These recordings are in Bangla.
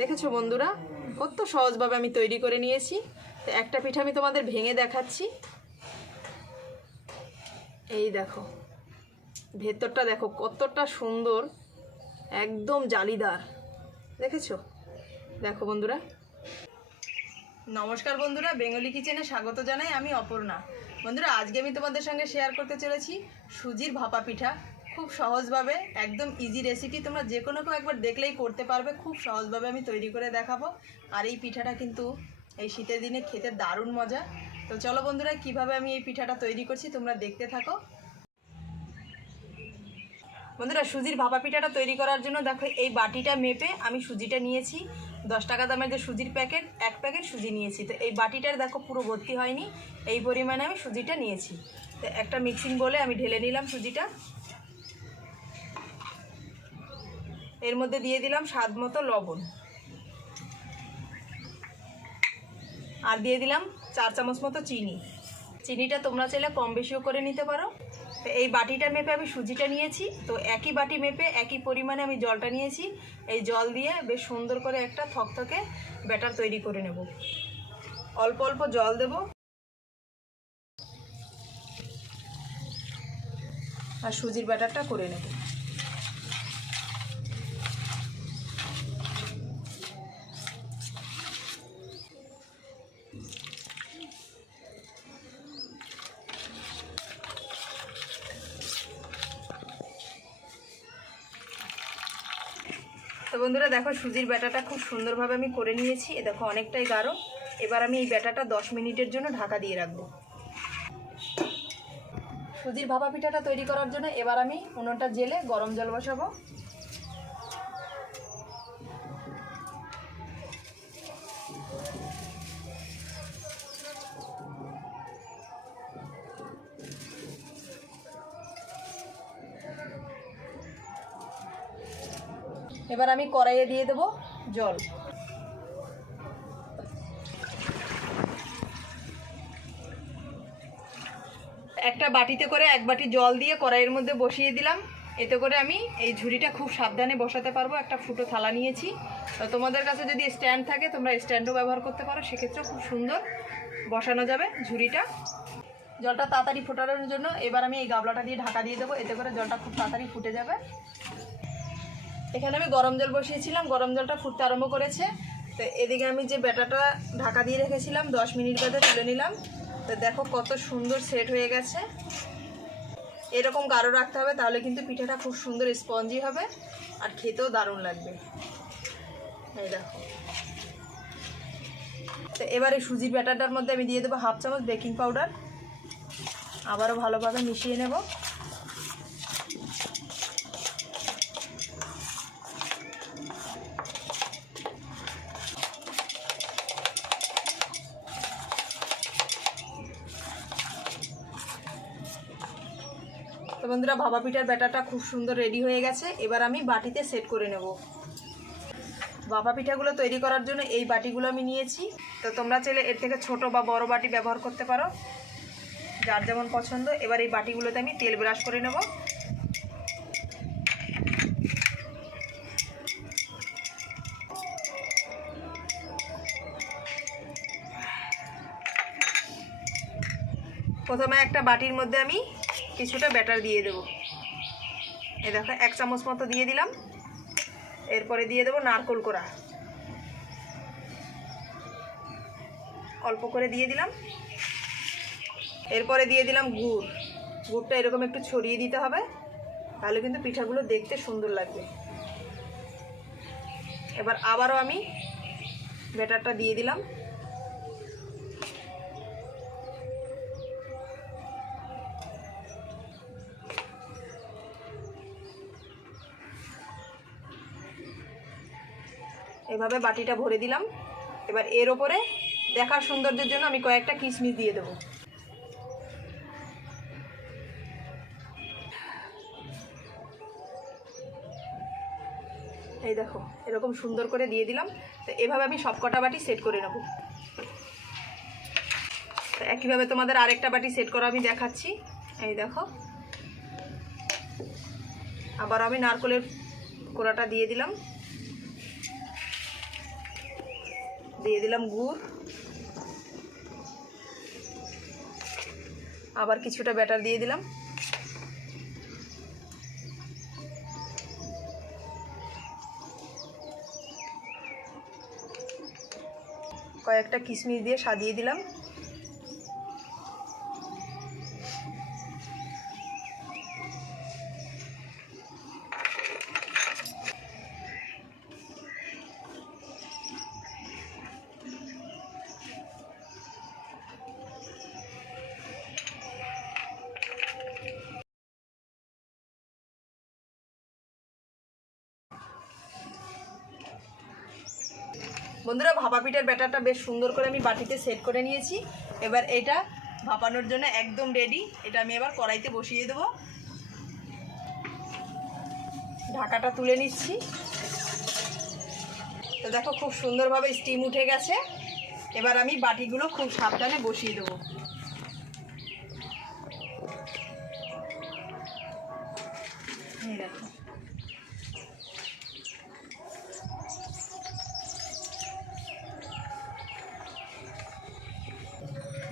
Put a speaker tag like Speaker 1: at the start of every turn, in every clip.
Speaker 1: দেখেছ বন্ধুরা? কত সহজভাবে আমি তৈরি করে নিয়েছি। তো একটা পিঠা আমি তোমাদের ভেঙে দেখাচ্ছি। এই দেখো, ভেতরটা দেখো কতটা সুন্দর, একদম জালিদার। দেখেছ? দেখো বন্ধুরা। নমস্কার বন্ধুরা, বেঙ্গলি কিচেনে স্বাগত জানাই আমি অপর্ণা। বন্ধুরা, আজকে আমি তোমাদের সঙ্গে শেয়ার করতে চলেছি সুজির ভাপা পিঠা। খুব সহজভাবে, একদম ইজি রেসিপি তোমরা যে কোনো কেউ একবার দেখলেই করতে পারবে, খুব সহজভাবে আমি তৈরি করে দেখাবো। আর এই পিঠাটা কিন্তু এই শীতের দিনে খেতে দারুণ মজা। তো চলো বন্ধুরা, কীভাবে আমি এই পিঠাটা তৈরি করছি তোমরা দেখতে থাকো। বন্ধুরা, সুজির ভাপা পিঠাটা তৈরি করার জন্য দেখো, এই বাটিটা মেপে আমি সুজিটা নিয়েছি। দশ টাকা দামের যে সুজির প্যাকেট, এক প্যাকেট সুজি নিয়েছি। তো এই বাটিটার দেখো, পুরো ভর্তি হয়নি। এই পরিমাণে আমি সুজিটা নিয়েছি। তো একটা মিক্সিং বলে আমি ঢেলে নিলাম সুজিটা। এর মধ্যে দিয়ে দিলাম স্বাদ মতো লবণ। আর দিয়ে দিলাম চার চামচ মতো চিনি। চিনিটা তোমরা চাইলে কম বেশিও করে নিতে পারো। তো এই বাটিটা মেপে আমি সুজিটা নিয়েছি। তো একই বাটি মেপে একই পরিমাণে আমি জলটা নিয়েছি। এই জল দিয়ে বেশ সুন্দর করে একটা থকথকে ব্যাটার তৈরি করে নেব। অল্প অল্প জল দেব। আর সুজির ব্যাটারটা করে নেব। তো বন্ধুরা দেখো সুজির ব্যাটাটা খুব সুন্দরভাবে আমি করে নিয়েছি। এ দেখো অনেকটাই গাঢ়। এবার আমি এই ব্যাটাটা দশ মিনিটের জন্য ঢাকা দিয়ে রাখব। সুজির ভাপা পিঠাটা তৈরি করার জন্য এবার আমি উনুনটা জেলে গরম জল বসাবো। এবার আমি কড়াইয়ে দিয়ে দেবো জল। একটা বাটিতে করে এক বাটি জল দিয়ে কড়াইয়ের মধ্যে বসিয়ে দিলাম। এতে করে আমি এই ঝুড়িটা খুব সাবধানে বসাতে পারব। একটা ফুটো থালা নিয়েছি। তো তোমাদের কাছে যদি স্ট্যান্ড থাকে, তোমরা স্ট্যান্ডও ব্যবহার করতে পারো। সেক্ষেত্রে খুব সুন্দর বসানো যাবে ঝুড়িটা। জলটা তাড়াতাড়ি ফোটানোর জন্য এবার আমি এই গাবলাটা দিয়ে ঢাকা দিয়ে দেবো। এতে করে জলটা খুব তাড়াতাড়ি ফুটে যাবে। এখানে আমি গরম জল বসিয়েছিলাম, গরম জলটা ফুটতে আরম্ভ করেছে। তো এদিকে আমি যে ব্যাটাটা ঢাকা দিয়ে রেখেছিলাম, দশ মিনিট বাদে তুলে নিলাম। তো দেখো কত সুন্দর সেট হয়ে গেছে। এরকম গাঢ় রাখতে হবে, তাহলে কিন্তু পিঠাটা খুব সুন্দর স্পঞ্জি হবে আর খেতেও দারুণ লাগবে। এই দেখো। তো এবারে সুজির ব্যাটারটার মধ্যে আমি দিয়ে দেবো হাফ চামচ বেকিং পাউডার। আবারও ভালোভাবে মিশিয়ে নেব। বন্ধুরা ভাপা পিঠার ব্যাটারটা খুব সুন্দর রেডি হয়ে গেছে। এবার আমি বাটিতে সেট করে নেব। ভাপা পিঠাগুলো তৈরি করার জন্য এই বাটিগুলো আমি নিয়েছি। তো তোমরা চাইলে এর থেকে ছোট বা বড় বাটি ব্যবহার করতে পারো। যার যেমন পছন্দ, এবার এই বাটিগুলোতে আমি তেল ব্রাশ করে নেব। প্রথমে একটা বাটির মধ্যে আমি কিছুটা ব্যাটার দিয়ে দেবো। এ দেখো, এক চামচ মতো দিয়ে দিলাম। এরপরে দিয়ে দেবো নারকোল কোড়া। অল্প করে দিয়ে দিলাম। এরপরে দিয়ে দিলাম গুড়। গুড়টা এরকম একটু ছড়িয়ে দিতে হবে, তাহলে কিন্তু পিঠাগুলো দেখতে সুন্দর লাগবে। এবার আবারও আমি ব্যাটারটা দিয়ে দিলাম। এভাবে বাটিটা ভরে দিলাম। এবার এর ওপরে দেখার সৌন্দর্যের জন্য আমি কয়েকটা কিশমিশ দিয়ে দেবো। এই দেখো, এরকম সুন্দর করে দিয়ে দিলাম। তো এভাবে আমি সব কটা বাটি সেট করে নেব। তো একইভাবে তোমাদের আরেকটা বাটি সেট করা আমি দেখাচ্ছি। এই দেখো। আবার আমি নারকলের কোড়াটা দিয়ে দিলাম। দিয়ে দিলাম গুড়। আবার কিছুটা ব্যাটার দিয়ে দিলাম। কয়েকটা কিশমিশ দিয়ে সাজিয়ে দিলাম। বন্ধুরা ভাপা পিঠের ব্যাটারটা বেশ সুন্দর করে আমি বাটিতে সেট করে নিয়েছি। এবার এটা ভাপানোর জন্য একদম রেডি এটা আমি এবার কড়াইতে বসিয়ে দেবো। ঢাকাটা তুলে নিচ্ছি। তো দেখো খুব সুন্দরভাবে স্টিম উঠে গেছে। এবার আমি বাটিগুলো খুব সাবধানে বসিয়ে দেবো।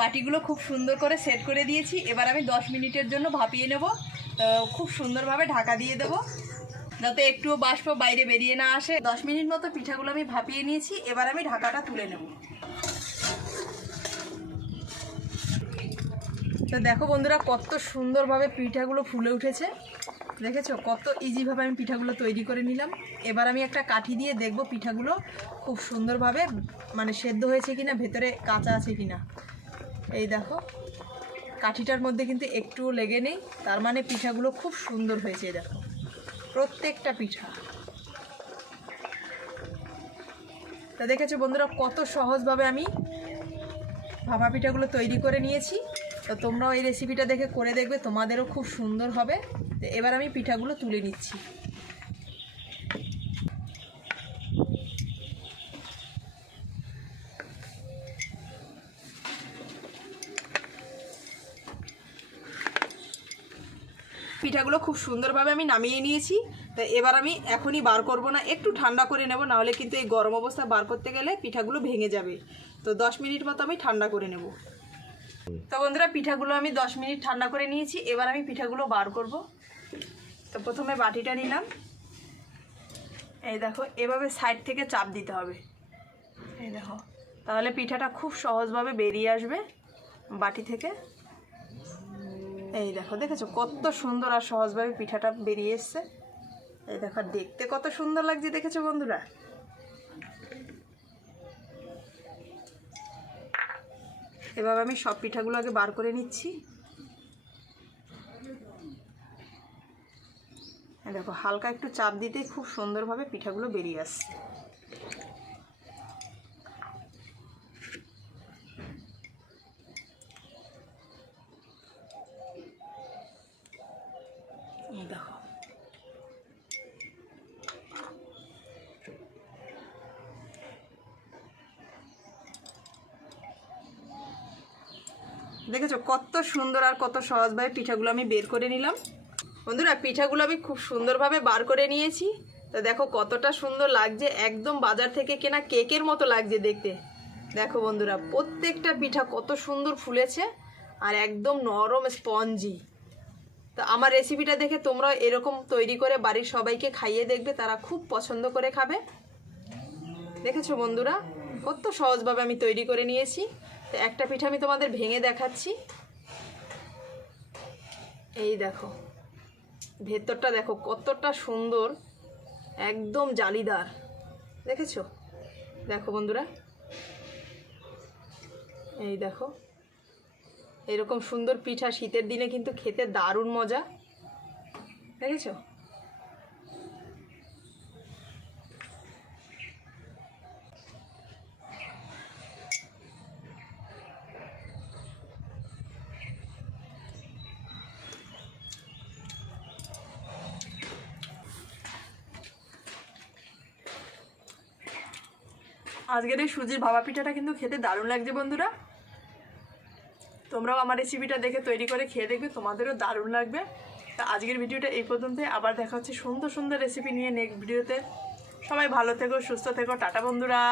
Speaker 1: বাটিগুলো খুব সুন্দর করে সেট করে দিয়েছি। এবার আমি দশ মিনিটের জন্য ভাপিয়ে নেব। খুব সুন্দরভাবে ঢাকা দিয়ে দেবো। যাতে একটু বাষ্প বাইরে বেরিয়ে না আসে। দশ মিনিট মতো পিঠাগুলো আমি ভাপিয়ে নিয়েছি। এবার আমি ঢাকাটা তুলে নেব। তো দেখো বন্ধুরা, কত সুন্দরভাবে পিঠাগুলো ফুলে উঠেছে। দেখেছ? কত ইজিভাবে আমি পিঠাগুলো তৈরি করে নিলাম। এবার আমি একটা কাঠি দিয়ে দেখব পিঠাগুলো খুব সুন্দরভাবে মানে সেদ্ধ হয়েছে কিনা, ভেতরে কাঁচা আছে কিনা। এই দেখো, কাঠিটার মধ্যে কিন্তু একটুও লেগে নেই, তার মানে পিঠাগুলো খুব সুন্দর হয়েছে দেখো, প্রত্যেকটা পিঠা। তা দেখেছ বন্ধুরা, কত সহজভাবে আমি ভাপা পিঠাগুলো তৈরি করে নিয়েছি। তো তোমরাও এই রেসিপিটা দেখে করে দেখবে, তোমাদেরও খুব সুন্দর হবে। তো এবার আমি পিঠাগুলো তুলে নিচ্ছি। পিঠাগুলো খুব সুন্দরভাবে আমি নামিয়ে নিয়েছি। তো এবার আমি এখনই বার করব না, একটু ঠান্ডা করে নেব, নাহলে কিন্তু এই গরম অবস্থা বার করতে গেলে পিঠাগুলো ভেঙে যাবে। তো দশ মিনিট মতো আমি ঠান্ডা করে নেব। তো বন্ধুরা, পিঠাগুলো আমি দশ মিনিট ঠান্ডা করে নিয়েছি, এবার আমি পিঠাগুলো বার করব। তো প্রথমে বাটিটা নিলাম। এই দেখো, এভাবে সাইড থেকে চাপ দিতে হবে। এই দেখো, তাহলে পিঠাটা খুব সহজভাবে বেরিয়ে আসবে বাটি থেকে। এই দেখো, দেখেছ কত সুন্দর আর সহজভাবে পিঠাটা বেরিয়ে এসছে? এই দেখো দেখতে কত সুন্দর লাগছে, দেখেছ বন্ধুরা? এভাবে আমি সব পিঠাগুলো আগে বার করে নিচ্ছি। দেখো, হালকা একটু চাপ দিতেই খুব সুন্দরভাবে পিঠাগুলো বেরিয়ে আসছে এই দেখো দেখেছ, কত সুন্দর আর কত সহজভাবে পিঠাগুলো আমি বের করে নিলাম। বন্ধুরা, পিঠাগুলো আমি খুব সুন্দরভাবে বার করে নিয়েছি। তো দেখো কতটা সুন্দর লাগছে, একদম বাজার থেকে কেনা কেকের মতো লাগছে দেখতে। দেখো বন্ধুরা, প্রত্যেকটা পিঠা কত সুন্দর ফুলেছে আর একদম নরম স্পঞ্জি। তো আমার রেসিপিটা দেখে তোমরা এরকম তৈরি করে বাড়ির সবাইকে খাইয়ে দেখবে, তারা খুব পছন্দ করে খাবে। দেখেছ বন্ধুরা, কত সহজভাবে আমি তৈরি করে নিয়েছি। তো একটা পিঠা আমি তোমাদের ভেঙে দেখাচ্ছি। এই দেখো, ভেতরটা দেখো কতটা সুন্দর, একদম জালিদার। দেখেছ? দেখো বন্ধুরা। এই দেখো, এরকম সুন্দর পিঠা শীতের দিনে কিন্তু খেতে দারুণ মজা। দেখেছ? আজকের এই সুজির ভাবা পিঠাটা কিন্তু খেতে দারুণ লাগছে বন্ধুরা। তোমরাও আমার রেসিপিটা দেখে তৈরি করে খেয়ে দেখবে, তোমাদেরও দারুণ লাগবে। তা আজকের ভিডিওটা এই পর্যন্তই, আবার দেখা হচ্ছে সুন্দর সুন্দর রেসিপি নিয়ে নেক্সট ভিডিওতে সবাই ভালো থেকো, সুস্থ থেকো, টাটা বন্ধুরা।